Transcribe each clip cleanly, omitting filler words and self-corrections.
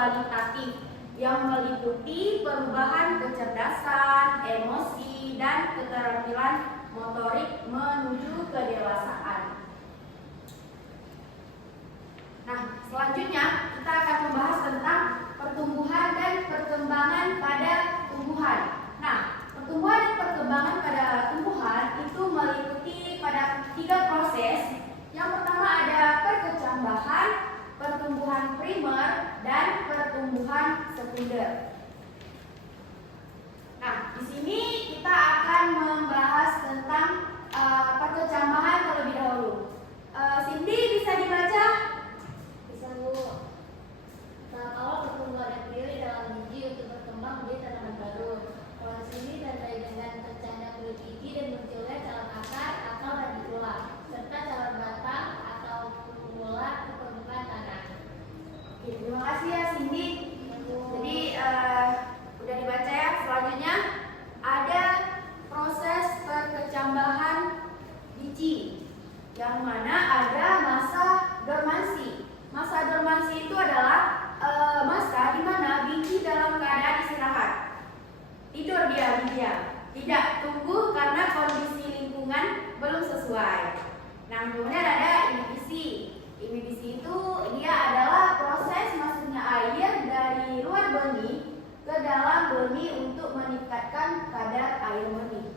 kualitatif yang meliputi perubahan kecerdasan, emosi, dan keterampilan motorik menuju kedewasaan. Nah, selanjutnya kita akan membahas tentang pertumbuhan dan perkembangan pada tumbuhan. Nah, pertumbuhan dan perkembangan pada tumbuhan itu meliputi pada 3 proses. Yang pertama ada perkecambahan, pertumbuhan primer, dan pertumbuhan sekunder. Nah, di sini kita akan membahas tentang perkecambahan terlebih dahulu. Cindy bisa dibaca? Bisa, Bu. Tahap awal pertumbuhan embryo di dalam biji untuk berkembang menjadi tanaman baru. Proses ini ditandai dengan pecahnya kulit biji dan munculnya calon akar atau radikula, serta calon batang atau kumula ke permukaan tanah. Oke, terima kasih ya Cindy. Jadi udah dibaca ya. Selanjutnya ada proses perkecambahan biji, yang mana ada masa dormansi. Masa dormansi itu adalah masa di mana biji dalam keadaan istirahat. Tidur dia bijinya, tidak tumbuh karena kondisi lingkungan belum sesuai. Nah, kemudian ada inhibisi. Inhibisi itu dia adalah proses masuknya air dari luar benih ke dalam benih untuk meningkatkan kadar air benih.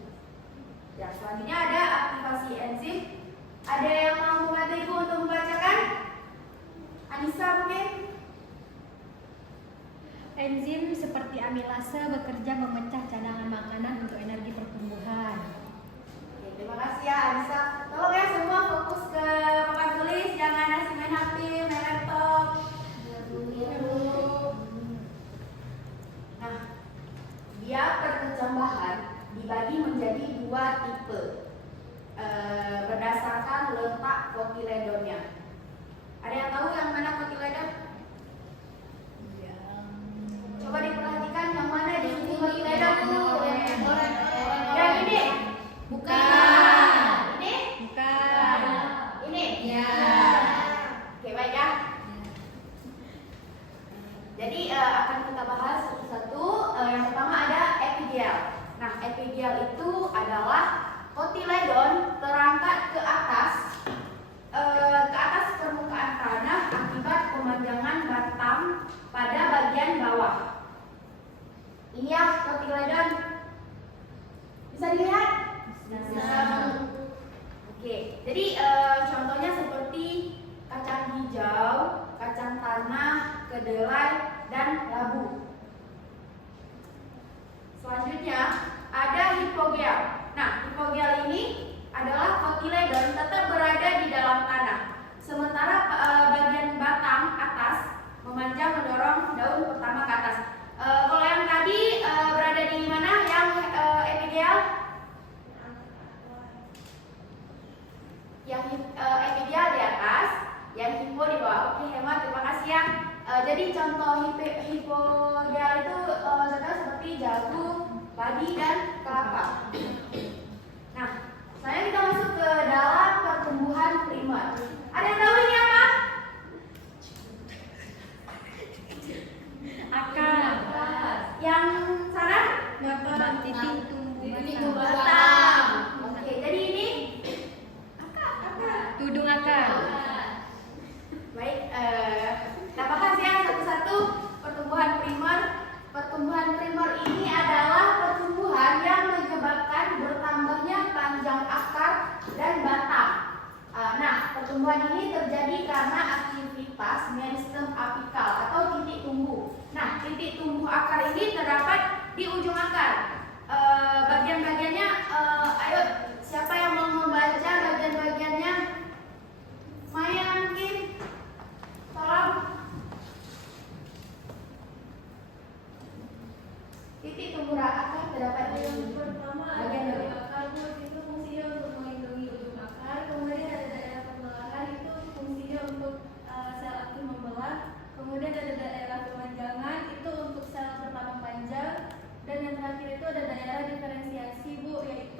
Ya, selanjutnya ada aktivasi enzim. Ada yang mau membantu Ibu untuk membacakan? Anissa mungkin? Enzim seperti amilase bekerja memecah cadangan makanan untuk energi pertumbuhan. Oke, terima kasih ya Anissa. Tolong ya semua fokus ke papan tulis, jangan asik main HP, main laptop. Nah, dia perkecambahan dibagi menjadi 2 tipe berdasarkan letak kotiledonnya. Ada yang tahu yang mana kotiledon? Coba diperhatikan yang mana di sini kotiledon dulu. Yang ini? Bukan. Ini? Bukan. Ini? Ya. Oke, baik ya. Jadi akan kita bahas satu-satu. Yang pertama ada epidial. Nah, epidial itu adalah kotiledon terangkat ke atas permukaan tanah akibat pemanjangan batang pada bagian bawah. Ini ya kotiledon. Bisa dilihat? Bisa. Oke, jadi contohnya seperti kacang hijau, kacang tanah, kedelai, dan labu. Selanjutnya ada hipogeal. Nah, hipogeal ini adalah kotiledon tetap berada di dalam tanah, sementara bagian batang atas memanjang mendorong daun pertama ke atas. Kalau yang tadi berada di mana? Yang epidial? Yang epidial di atas, yang hipo di bawah. Oke, hemat, terima kasih ya. Jadi contoh hipogeal itu contohnya seperti jagung, padi, dan kelapa. Nah, selanjutnya kita masuk ke dalam pertumbuhan primer. Ada yang tahu ini apa? Akar. Yang sana? Titik tumbuh batang. Batang. Oke, jadi ini Tudung akar. baik. Kita bahas ya satu-satu pertumbuhan primer. Pertumbuhan primer ini adalah pertumbuhan yang menyebabkan bertambahnya panjang akar dan batang. Nah, pertumbuhan ini terjadi karena aktivitas meristem apikal atau titik tumbuh. Nah, titik tumbuh akar ini terdapat di ujung akar. Bagian-bagiannya, ayo siapa yang mau membaca bagian-bagiannya? Maya mungkin, tolong. Titik tumbuh akar terdapat di bagian dari akar itu fungsinya untuk melindungi ujung akar. Kemudian ada daerah pembelahan itu fungsinya untuk sel aktif membelah. Kemudian ada daerah pemanjangan itu untuk sel bertambah panjang. Dan yang terakhir itu ada daerah diferensiasi, Bu, yaitu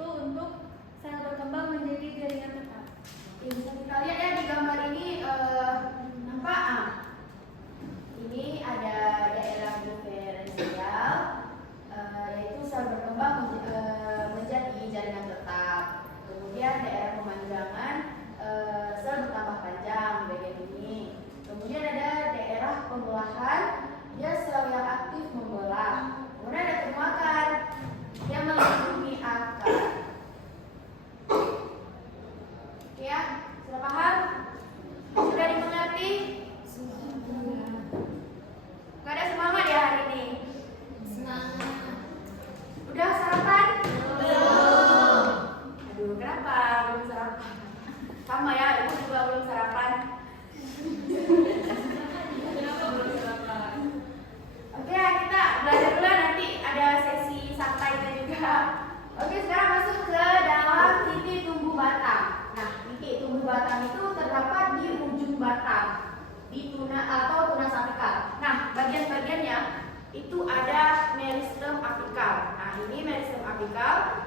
Nah, ini meristem apikal,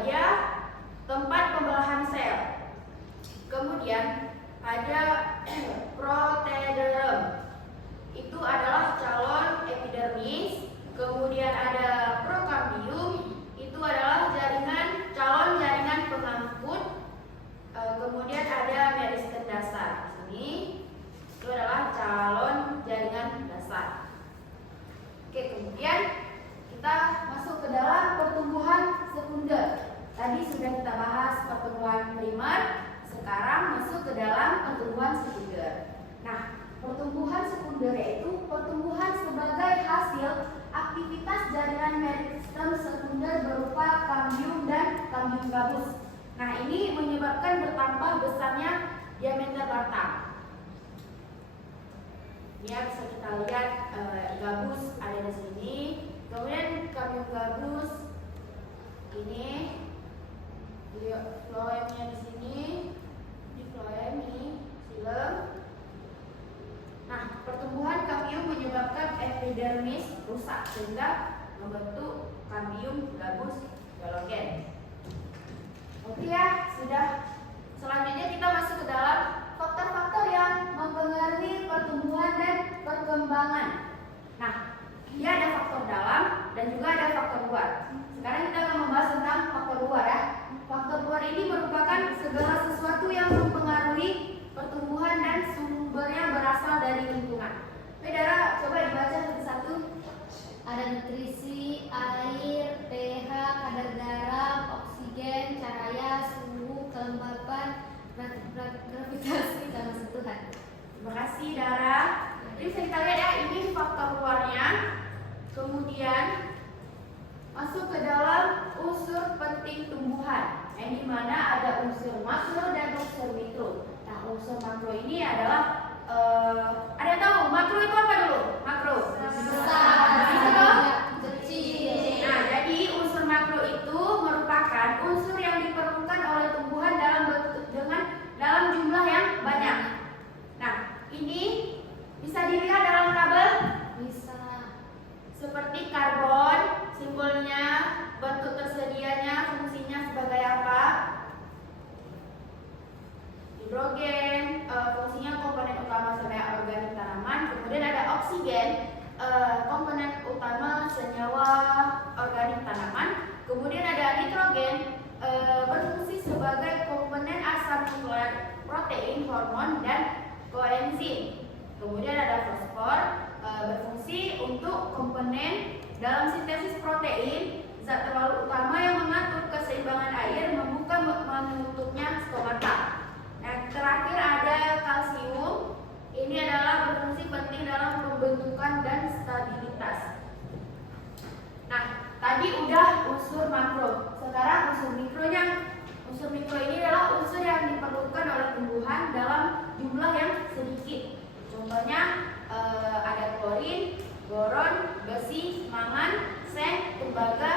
dia tempat pembelahan sel. Kemudian ada protederum, itu adalah calon epidermis. Kemudian ada prokambium, itu adalah calon jaringan pengangkut. Kemudian ada meristem dasar. Ini itu adalah calon jaringan dasar. Oke, kemudian kita masuk ke dalam pertumbuhan sekunder. Tadi sudah kita bahas pertumbuhan primer, sekarang masuk ke dalam pertumbuhan sekunder. Nah, pertumbuhan sekunder yaitu pertumbuhan sebagai hasil aktivitas jaringan meristem sekunder berupa kambium dan kambium gabus. Nah, ini menyebabkan bertambah besarnya diameter batang. Ya, bisa kita lihat gabus ada di sini. Kemudian kambium gabus ini, floemnya di sini, di floem ini, silem. Nah, pertumbuhan kambium menyebabkan epidermis rusak sehingga membentuk kambium gabus galogen. Oke ya, sudah. Selanjutnya kita masuk ke dalam faktor-faktor yang mempengaruhi pertumbuhan dan perkembangan. Nah, dia ada faktor dalam dan juga ada faktor luar. Sekarang kita akan membahas tentang faktor luar ya. Faktor luar ini merupakan segala sesuatu yang mempengaruhi pertumbuhan dan sumbernya berasal dari lingkungan. Dara, coba dibaca satu-satu. Ada nutrisi, air, pH, kadar garam, oksigen, cahaya, suhu, kelembapan, gravitasi, sama sentuhan. Terima kasih Dara. Jadi bisa kita lihat ya, ini faktor luarnya. Kemudian masuk ke dalam unsur penting tumbuhan, yang dimana ada unsur makro dan unsur mikro. Nah, unsur makro ini adalah ada yang tahu makro itu apa dulu? Makro Kecil. Nah, jadi unsur makro itu merupakan unsur yang diperlukan oleh tumbuhan dalam jumlah yang banyak. Nah, ini bisa dilihat dalam tabel. Bisa. Seperti karbon, simbolnya, bentuk tersedianya, fungsinya sebagai apa? Hidrogen, fungsinya komponen utama senyawa organik tanaman. Kemudian ada oksigen, komponen utama senyawa organik tanaman. Kemudian ada nitrogen, berfungsi sebagai komponen asam nukleat, protein, hormon, dan koenzim. Kemudian ada fosfor, berfungsi untuk komponen dalam sintesis protein, zat terlalu utama yang mengatur keseimbangan air, membuka menutupnya stomata. Nah, terakhir ada kalsium. Ini adalah berfungsi penting dalam pembentukan dan stabilitas. Nah, tadi udah unsur makro. Sekarang unsur mikronya. Unsur mikro ini adalah unsur yang diperlukan oleh tumbuhan dalam jumlah yang sedikit. Contohnya ada klorin, boron, besi, mangan, seng, tembaga,